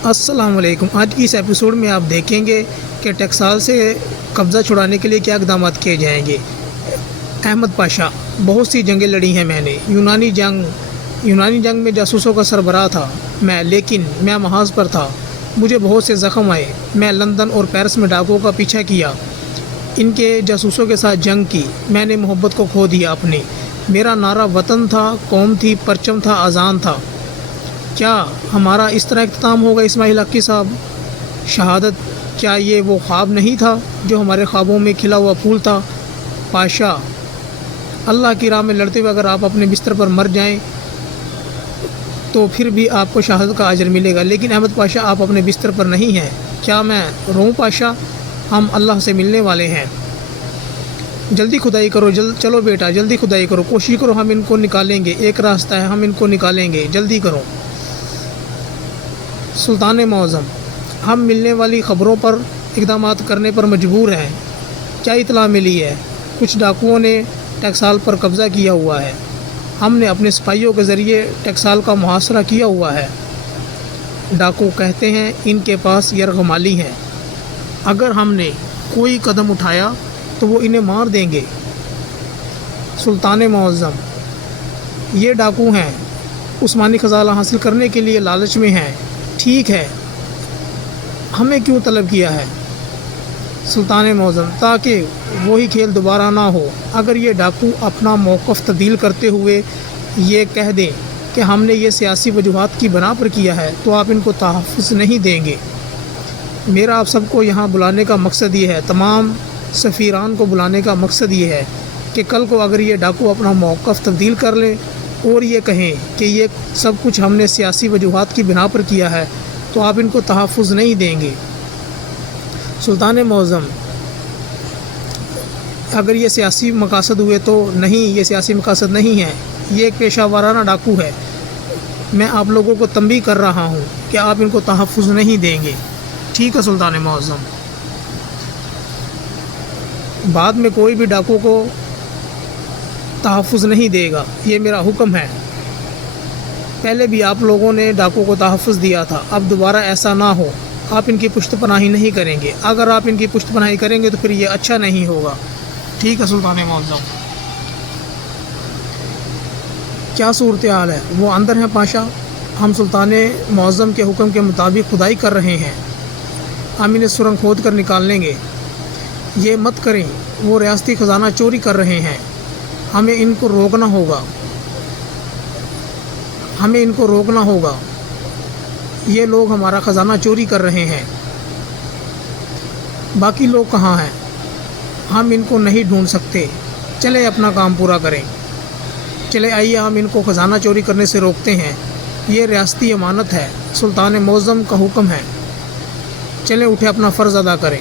السلام علیکم۔ آج کی اس ایپیسوڈ میں آپ دیکھیں گے کہ ٹیکسال سے قبضہ چھڑانے کے لیے کیا اقدامات کیے جائیں گے۔ احمد پاشا، بہت سی جنگیں لڑی ہیں میں نے۔ یونانی جنگ میں جاسوسوں کا سربراہ تھا میں، لیکن میں محاذ پر تھا، مجھے بہت سے زخم آئے۔ میں لندن اور پیرس میں ڈاکوؤں کا پیچھا کیا، ان کے جاسوسوں کے ساتھ جنگ کی۔ میں نے محبت کو کھو دیا اپنی۔ میرا نعرہ وطن تھا، قوم تھی، پرچم تھا، اذان تھا۔ کیا ہمارا اس طرح اختتام ہوگا اسماعیل حقی صاحب؟ شہادت، کیا یہ وہ خواب نہیں تھا جو ہمارے خوابوں میں کھلا ہوا پھول تھا؟ پاشا، اللہ کی راہ میں لڑتے ہوئے اگر آپ اپنے بستر پر مر جائیں تو پھر بھی آپ کو شہادت کا اجر ملے گا، لیکن احمد پاشا آپ اپنے بستر پر نہیں ہیں۔ کیا میں روں پاشا؟ ہم اللہ سے ملنے والے ہیں۔ جلدی کھدائی کرو، چلو بیٹا جلدی کھدائی کرو، کوشش کرو، ہم ان کو نکالیں گے، ایک راستہ ہے، ہم ان کو نکالیں گے، جلدی کرو۔ سلطان معظم، ہم ملنے والی خبروں پر اقدامات کرنے پر مجبور ہیں۔ کیا اطلاع ملی ہے؟ کچھ ڈاکوؤں نے ٹیکسال پر قبضہ کیا ہوا ہے۔ ہم نے اپنے سپاہیوں کے ذریعے ٹیکسال کا محاصرہ کیا ہوا ہے۔ ڈاکو کہتے ہیں ان کے پاس یرغمالی ہیں، اگر ہم نے کوئی قدم اٹھایا تو وہ انہیں مار دیں گے۔ سلطان معظم، یہ ڈاکو ہیں، عثمانی خزانہ حاصل کرنے کے لیے لالچ میں ہیں۔ ٹھیک ہے، ہمیں کیوں طلب کیا ہے؟ سلطان معظم، تاکہ وہی کھیل دوبارہ نہ ہو۔ اگر یہ ڈاکو اپنا موقف تبدیل کرتے ہوئے یہ کہہ دیں کہ ہم نے یہ سیاسی وجوہات کی بنا پر کیا ہے تو آپ ان کو تحفظ نہیں دیں گے۔ میرا آپ سب کو یہاں بلانے کا مقصد یہ ہے، تمام سفیران کو بلانے کا مقصد یہ ہے کہ کل کو اگر یہ ڈاکو اپنا موقف تبدیل کر لیں اور یہ کہیں کہ یہ سب کچھ ہم نے سیاسی وجوہات کی بنا پر کیا ہے تو آپ ان کو تحفظ نہیں دیں گے۔ سلطان معظم، اگر یہ سیاسی مقاصد ہوئے تو نہیں، یہ سیاسی مقاصد نہیں ہے، یہ ایک پیشہ ورانہ ڈاکو ہے۔ میں آپ لوگوں کو تنبیہ کر رہا ہوں کہ آپ ان کو تحفظ نہیں دیں گے۔ ٹھیک ہے سلطان معظم، بعد میں کوئی بھی ڈاکو کو تحفظ نہیں دے گا، یہ میرا حکم ہے۔ پہلے بھی آپ لوگوں نے ڈاکو کو تحفظ دیا تھا، اب دوبارہ ایسا نہ ہو۔ آپ ان کی پشت پناہی نہیں کریں گے، اگر آپ ان کی پشت پناہی کریں گے تو پھر یہ اچھا نہیں ہوگا۔ ٹھیک ہے سلطان معظم۔ کیا صورتحال ہے؟ وہ اندر ہیں پاشا، ہم سلطان معظم کے حکم کے مطابق کھدائی کر رہے ہیں، ہم انہیں سرنگ کھود کر نکال لیں گے۔ یہ مت کریں، وہ ریاستی خزانہ چوری کر رہے ہیں، ہمیں ان کو روکنا ہوگا، ہمیں ان کو روکنا ہوگا۔ یہ لوگ ہمارا خزانہ چوری کر رہے ہیں۔ باقی لوگ کہاں ہیں؟ ہم ان کو نہیں ڈھونڈ سکتے، چلے اپنا کام پورا کریں۔ چلے آئیے ہم ان کو خزانہ چوری کرنے سے روکتے ہیں، یہ ریاستی امانت ہے، سلطان معظم کا حکم ہے، چلیں اٹھے اپنا فرض ادا کریں۔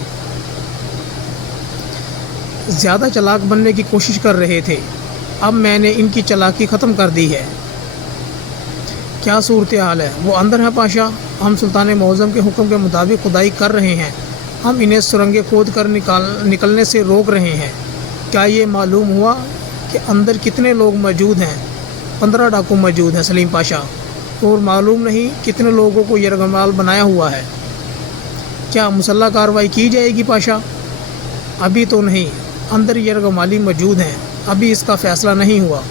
زیادہ چالاک بننے کی کوشش کر رہے تھے، اب میں نے ان کی چالاکی ختم کر دی ہے۔ کیا صورتحال ہے؟ وہ اندر ہے پاشا، ہم سلطان معظم کے حکم کے مطابق کھدائی کر رہے ہیں، ہم انہیں سرنگیں کھود کر نکلنے سے روک رہے ہیں۔ کیا یہ معلوم ہوا کہ اندر کتنے لوگ موجود ہیں؟ 15 ڈاکو موجود ہیں سلیم پاشا، اور معلوم نہیں کتنے لوگوں کو یرغمال بنایا ہوا ہے۔ کیا مسلح کارروائی کی جائے گی پاشا؟ ابھی تو نہیں، اندر یرغمالی موجود ہیں، ابھی اس کا فیصلہ نہیں ہوا۔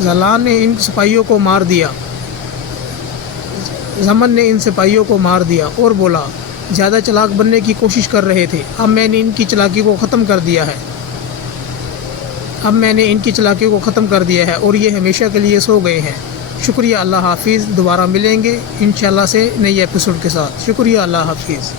زلان نے ان سپاہیوں کو مار دیا، زمن نے ان سپاہیوں کو مار دیا اور بولا زیادہ چالاک بننے کی کوشش کر رہے تھے، اب میں نے ان کی چالاکی کو ختم کر دیا ہے، اور یہ ہمیشہ کے لیے سو گئے ہیں۔ شکریہ، اللہ حافظ، دوبارہ ملیں گے انشاءاللہ سے نئی ایپیسوڈ کے ساتھ۔ شکریہ، اللہ حافظ۔